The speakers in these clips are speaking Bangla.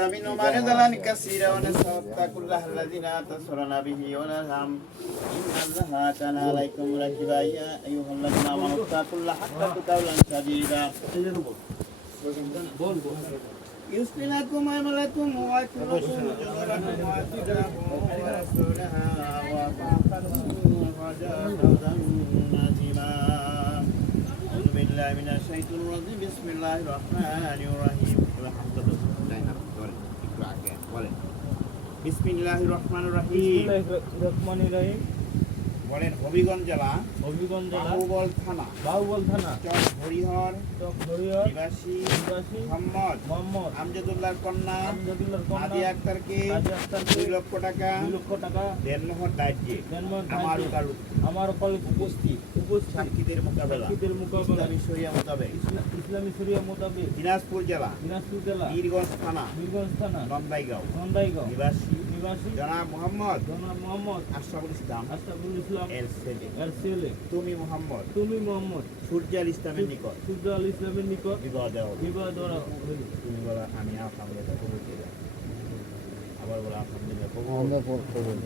منهم عدلا كثيرا ونستغفر كل الذين تسرنا به ونرحم إن الله كان عليكم رقيبا يا أيها الذين آمنوا اتقوا الله حق قولا سديدا يصلح لكم أعمالكم ويغفر لكم ذنوبكم ويغفر لكم ورسولها وأطيعوا فوزا عظيما أعوذ بالله من الشيطان الرجيم بسم الله الرحمن الرحيم বিসমিল্লাহির রহমানির রহিম বলেন হবিগঞ্জ জেলা বাহুবল থানা চক হরিহর নিবাসী মোহাম্মদ আমজাদুল্লাহর কন্যা আদি আক্তারকে 2 লক্ষ টাকা দেনমোহর দায়িত্বে আমার উপস্থিত সাক্ষীদের মোকাবেলা ইসলামী শরিয়া মোতাবেক দিনাজপুর জেলা বীরগঞ্জ থানা নন্দাইগাঁও নিবাসী জনাব মোহাম্মদ আশরাফুল ইসলাম এর ছেলে তুমি মোহাম্মদ সূর্যাল ইসলামের নিকট বিবাহ দেওয়া তুমি বলো আমি আলহামদুলিল্লাহ কবুল করলাম আবার বলো আলহামদুলিল্লাহ কবুল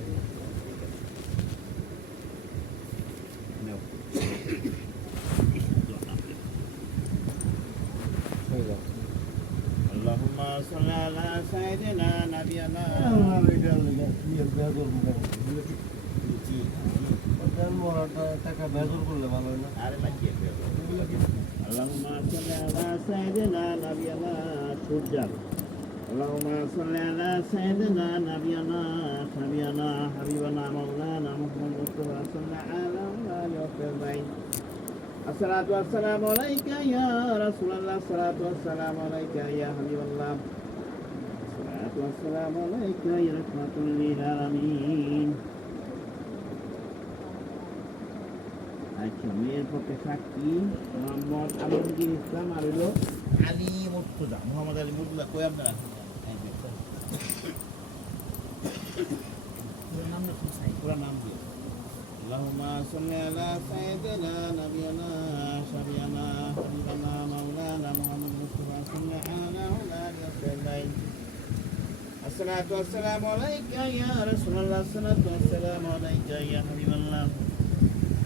اللهم صل على سيدنا نبينا টাকা বেজর করলে ভালো হয় না আরে লাগিয়ে اللهم صل على سيدنا نبينا سجد اللهم صل على سيدنا نبينا حبيبنا مولانا محمد مصطفى صلى على آله وسلم الصلاة والسلام عليك يا رسول الله الصلاة والسلام عليك يا حبيب الله الصلاة والسلام عليك يا رحمة للعالمين আচ্ছা মেয়ের পক্ষে সাক্ষী মোহাম্মদ আলমগীর ইসলাম আর হলো আলী মুর্তজা মোহাম্মদ আলী মুর্তজা কই আপনারা পুরা নাম দিয়ে اللهم صل على سيدنا نبينا شفيعنا حبيبنا مولانا محمد مصطفى صلى على آله وسلم الصلاة والسلام عليك يا رسول الله الصلاة والسلام عليك يا حبيب الله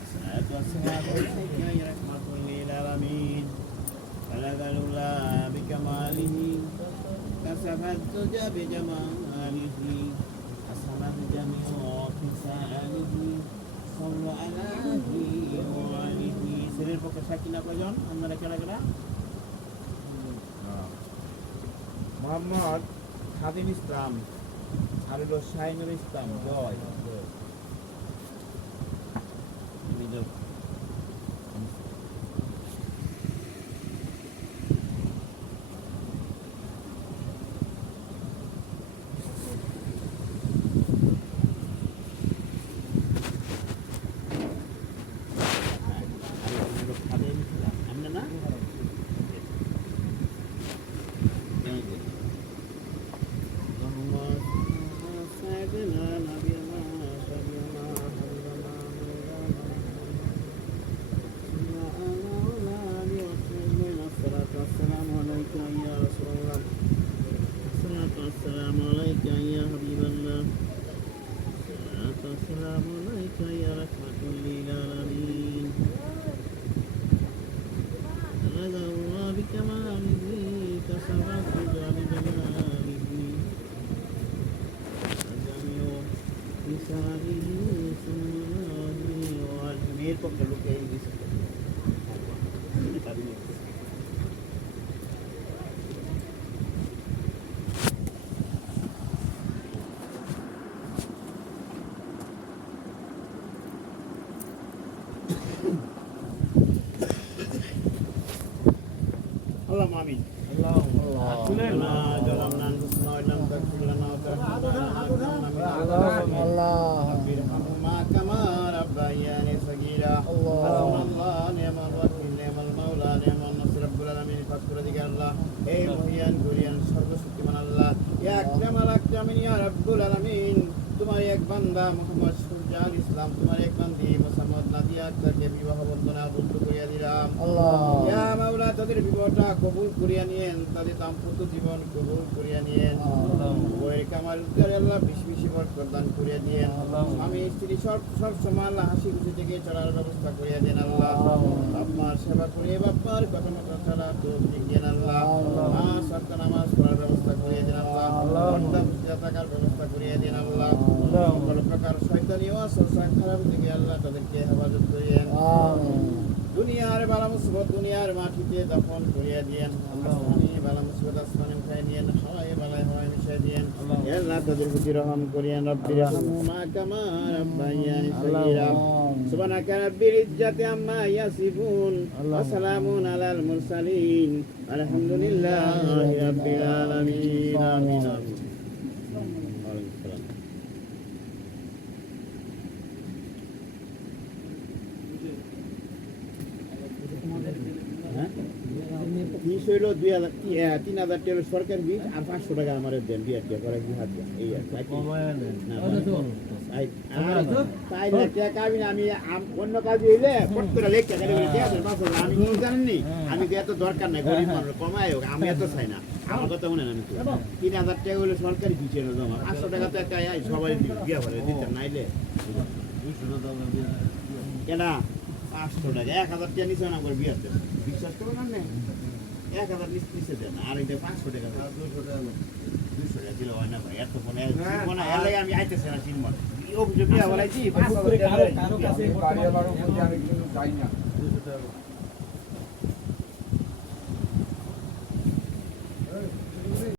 الصلاة والسلام عليك يا رحمة للعالمين بلغ العلا بكماله كشف الدجى بجماله أسمى الجميع خصاله শরীর পক্ষে সাক্ষী না কয়জন আপনারা কেনা মোহাম্মদ খাদিম ইসলাম আর হলো শাহিনুর ইসলাম জয় السلام عليك يا حبيب الله السلام عليك يا رحمة للعالمين هذا الله بكماله كسرت بجماله الجميع بسعره سنه والجميل فكروا كيف اللهم امين اللهم ظلمنا انفسنا وان لم تغفر لنا وترحمنا ارحمهما كما ربياني صغيرا حسبنا الله نعم الوكيل نعم المولى نعم النصير رب العالمين فاذكر ذكر الله اي مهيان كريان সর্বশক্তিমান আল্লাহ ইয়া আকরামাল আকরামিন ইয়া রাব্বুল আলামিন তোমার এক বান্দা মুহাম্মদ জাহান ইসলাম তোমার এক বান্দি মোসাম্মদ নাদিয়া আক্তারকে বিবাহ বন্ধনে আবদ্ধ করিয়া দিলাম। ইয়া মাওলা তাদের বিবাহটা কবুল করিয়া নিয়েন, তাদের দাম্পত্য জীবন কবুল করিয়া নিয়েন। বইয়ের কামাল উদ্ধারে আল্লাহ বেশি বেশি বরকত দান করিয়া দিয়েন। স্বামী স্ত্রী সব সময় আল্লাহ হাসি খুশি থেকে চলার ব্যবস্থা করিয়া দেন আল্লাহ। আপনার সেবা করিয়ে বাপ্পার কথা মতো চলা তৌফিক দেন আল্লাহ। সরকার নামাজ পড়ার ব্যবস্থা করিয়ে দেন আল্লাহ। থাকার ব্যবস্থা করিয়ে দেন আল্লাহ। সকল প্রকার শয়তানি ওয়াসওয়াসা খারাপ থেকে আল্লাহ তাদেরকে হেফাজত করিয়েন। দুনিয়ার বালা মুসিবত দুনিয়ার মাটিতে দফন করিয়া দিয়েন। আসমানি বালা মুসিবত আসমানে উঠাই দিয়েন। হাওয়ায় বালায় হাওয়ায় মিশাই দিয়েন। আল্লাহ তাদের প্রতি রহম করিয়েন। রব্বির রহমহুমা কামা রাব্বায়ানি সগীরা। সুবহানাকা রাব্বিল ইজ্জাতি আম্মা ইয়াসিফুন ওয়া সালামুন আলাল মুরসালিন আলহামদুলিল্লাহি রাব্বিল আলামিন। আমিন। ফিস হইল 3,000 টাকা সরকার ফিস আর 500 টাকা আমার দেন বিয়ার টিয়া করে কি হাত দেন এই আর তাই না টাকা আমি অন্য কাজ হইলে কত করে লেখা গেলে আমি কি জানেননি আমি তো এত দরকার নাই গরিব মানুষ কমায় হোক আমি এত চাই না আমার কথা মনে না আমি 3,000 টাকা হইলে সরকারি ফিস এর জমা 500 টাকা তো একটা সবাই বিয়া করে দিতে নাইলে 200 টাকা কেনা 500 টাকা 1,000 টাকা নিচে না করে বিয়াতে বিশ্বাস করো না 1,000 নিচে দেন আর এটা 500 টাকা 200 টাকা দিলে হয় না ভাই এত মনে এলে আমি আইতেছি না 3 মাস ও বিয়া বলাইছি কারো কাছে বাড়ি আবার আমি কিন্তু যাই না 200 টাকা